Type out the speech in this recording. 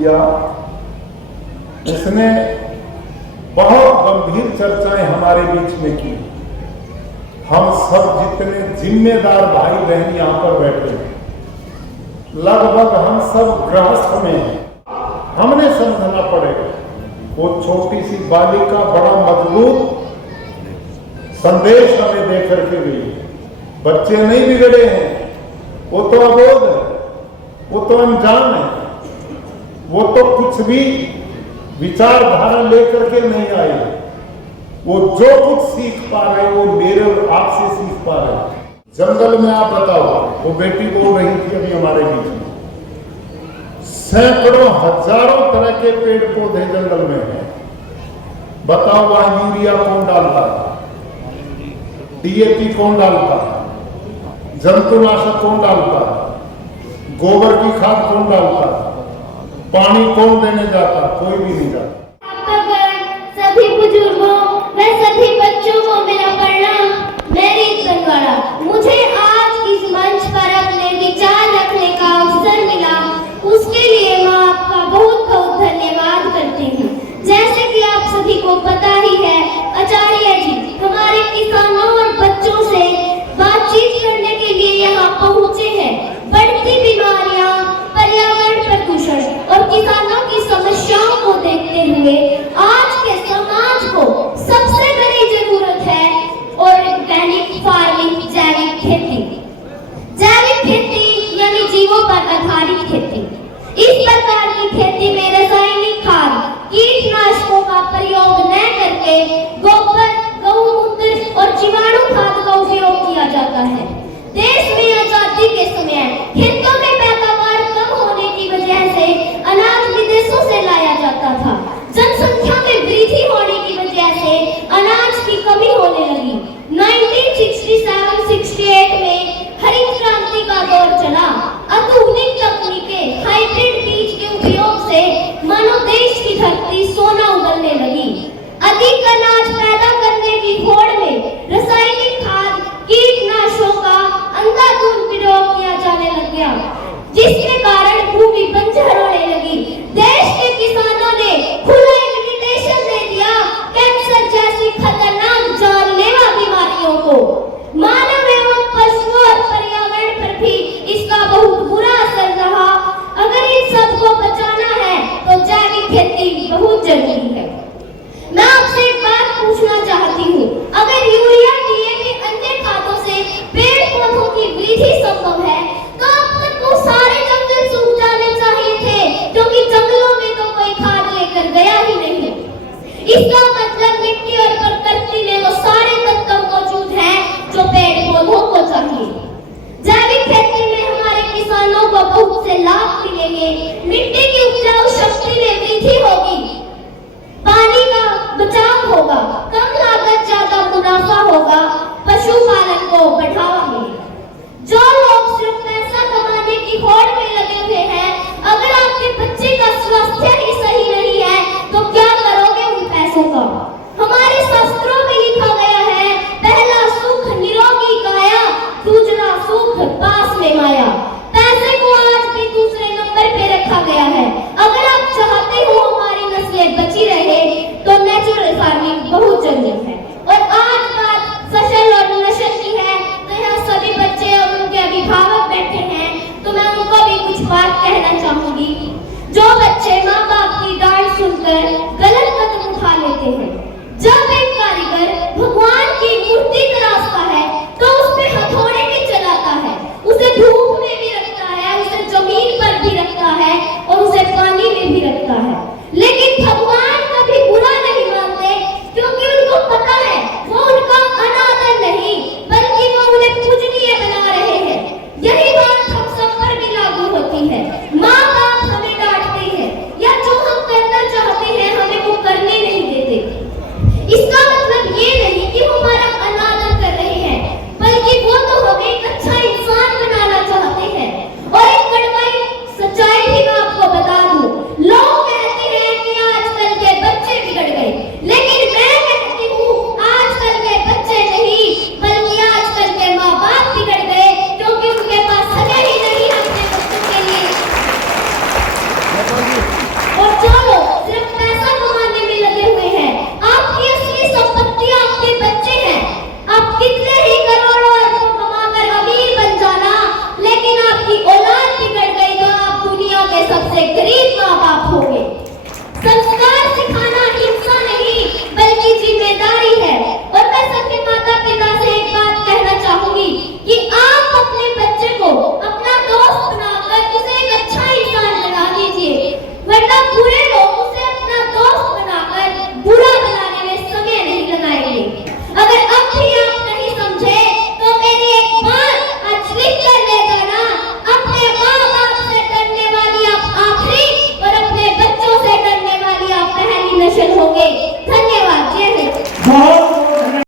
Urea, इसने बहुत गंभीर चर्चाएं हमारे बीच में की। हम सब जितने जिम्मेदार भाई बहन यहाँ पर बैठे हैं, लगभग हम सब गृहस्थ में हैं। हमने समझना पड़ेगा वो छोटी सी बालिका बड़ा मजबूत संदेश हमें दे करके गई। बच्चे नहीं बिगड़े हैं, वो तो अबोध है, वो तो अनजान है, वो तो कुछ भी विचारधारा लेकर के नहीं आए। वो जो कुछ सीख पा रहे हैं वो मेरे और आपसे सीख पा रहे हैं। जंगल में आप बताओ, वो बेटी बोल रही थी अभी हमारे बीच में, सैकड़ों हजारों तरह के पेड़ पौधे जंगल में हैं। बताओ वहां यूरिया कौन डालता है, डीएपी कौन डालता है, जंतुनाशक कौन डालता है, गोबर की खाद कौन डालता है, पानी कौन देने जाता, कोई भी नहीं जाता। सभी बुजुर्गों व सभी बच्चों को मेरा प्रणाम। मेरी तंगड़ा, मुझे आज इस मंच पर अपने विचार रखने का अवसर मिला, उसके लिए मैं आपका बहुत बहुत धन्यवाद करती हूँ। जैसे कि आप सभी को पता ही है, आचार्य जी हमारे किसानों और बच्चों से बातचीत करने के लिए यहाँ पहुँचे हैं। बढ़ती बीमारियाँ, पर्यावरण प्रदूषण और किसानों की समस्याओं को देखते हुए आज के समाज को सबसे बड़ी जरूरत है ऑर्गेनिक फार्मिंग, जैविक खेती। जैविक खेती यानी जीवों पर आधारित खेती। इस प्रकार की खेती में रासायनिक खाद, कीटनाशकों का प्रयोग न करके गोबर, गौमूत्र और जीवाणु खाद का उपयोग किया जाता है। देश में आजादी के समय खेतों में पैदावार कम होने की वजह से अनाज विदेशों से लाया जाता था। जनसंख्या में वृद्धि होने की वजह से अनाज की कमी होने लगी। 1967-68 में हरित क्रांति का दौर चला। आधुनिक तकनीकें, हाइब्रिड बीज के उपयोग से मानो देश की धरती सोना उगलने लगी। अधिक अनाज पैदा करने की होड़ में रासायनिक खाद, कीटनाशकों का अंधाधुंध प्रयोग किया जाने लग गया, जिसके कारण भूमि बंजर होने लगी। देश के किसानों ने खुला इन्विटेशन दे दिया कैंसर जैसी खतरनाक जानलेवा बीमारियों को। मानव एवं पशुओं और पर्यावरण पर भी इसका बहुत बुरा असर रहा। अगर इन सबको बचाना है तो जैविक खेती बहुत जरूरी है। मैं आपसे एक बात पूछना चाहती हूँ, अगर यूरिया, डीएपी, अन्य खादों से पेड़ पौधों की वृद्धि संभव है तो अब तक वो सारे जंगल सूख जाने चाहिए थे, क्योंकि जंगलों में तो कोई खाद लेकर गया ही नहीं। इसका मतलब मिट्टी और प्रकृति में वो सारे तत्व मौजूद हैं जो पेड़ पौधों को चाहिए। जैविक खेती में हमारे किसानों को बहुत से लाभ मिलेंगे। मिट्टी की उपजाऊ शक्ति में वृद्धि होगी, पानी का बचाव होगा, कम लागत ज्यादा मुनाफा होगा, पशुपालन को बढ़ावा मिलेगा। जो लोग सिर्फ पैसा कमाने की होड़ में लगे हुए हैं, अगर आपके बच्चे का स्वास्थ्य ही सही नहीं है तो क्या करोगे उन पैसों का? हमारे शास्त्रों में लिखा गया है, पहला सुख निरोगी काया, दूसरा सुख पास में माया। पैसे को आज भी दूसरे नंबर पे रखा गया है। अगर आप चाहते हो हमारी नस्लें बची रहे तो नेचुरल फार्मिंग बहुत जरूरी है। और आज बात फसल और नस्ल की है तो यहाँ सभी बच्चे और उनके अभिभावक बैठे हैं, तो मैं उनको भी कुछ बात कहना चाहूंगी। जो बच्चे माँ बाप की डांट सुनकर गलत कदम उठा लेते हैं, जब एक कारीगर भगवान की मूर्ति तराशता है तो उस पे हथौड़े भी चलाता है, उसे धूप में भी रखता है, उसे जमीन पर भी रखता है और उसे पानी में भी रखता है, लेकिन भगवान कभी बुरा नहीं मानते, क्योंकि उनको पता है वो उनका अनादर नहीं बल्कि वो उन्हें पूजनीय बना रहे हैं। यही बात हम सब पर भी लागू होती है। माँ